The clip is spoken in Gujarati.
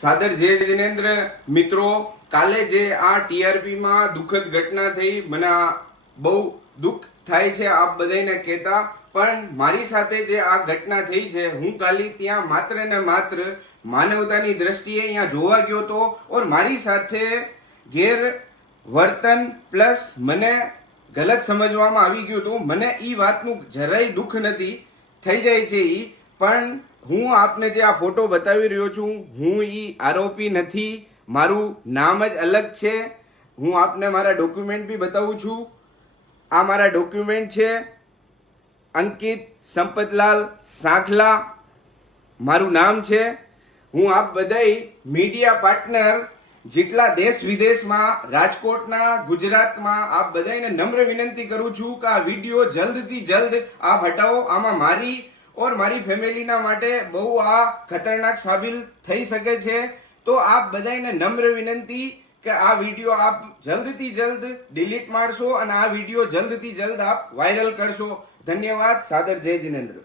સાદર જય જિનેન્દ્ર મિત્રો, કાલે જે આ ટીઆરપી માં દુઃખદ ઘટના થઈ, મને બહુ દુઃખ થાય છે આપ બધાને કહેતા, પણ મારી સાથે જે આ ઘટના થઈ છે, હું કાલે ત્યાં માત્ર ને માત્ર માનવતાની દ્રષ્ટિએ અહીંયા જોવા ગયો હતો ઓર મારી સાથે ગેરવર્તન પ્લસ મને ગલત સમજવામાં આવી ગયું હતું. મને ઈ વાતનું જરાય દુઃખ નથી, થઈ જાય છે ઈ, પણ હું આપને જે આ ફોટો બતાવી રહ્યો છું, હું ઈ આરોપી નથી, મારું નામ જ અલગ છે. હું આપને મારા ડોક્યુમેન્ટ બી બતાવું છું. આ મારા ડોક્યુમેન્ટ છે. અંકિત સંપતલાલ સાંખલા મારું નામ છે. હું આપ બધાય મીડિયા પાર્ટનર જેટલા દેશ વિદેશમાં, રાજકોટના, ગુજરાતમાં, આપ બધાને નમ્ર વિનંતી કરું છું કે આ વિડીયો જલ્દથી જલ્દ આપ હટાવો. આમાં મારી ઓર મારી ફેમિલીના માટે બહુ આ ખતરનાક સાબિત થઈ શકે છે. તો આપ બધાને નમ્ર વિનંતી કે આ વિડીયો આપ જલ્દથી જલ્દ ડિલીટ મારશો અને આ વિડીયો જલ્દથી જલ્દ આપ વાયરલ કરશો. ધન્યવાદ. સાદર જય જિનેન્દ્ર.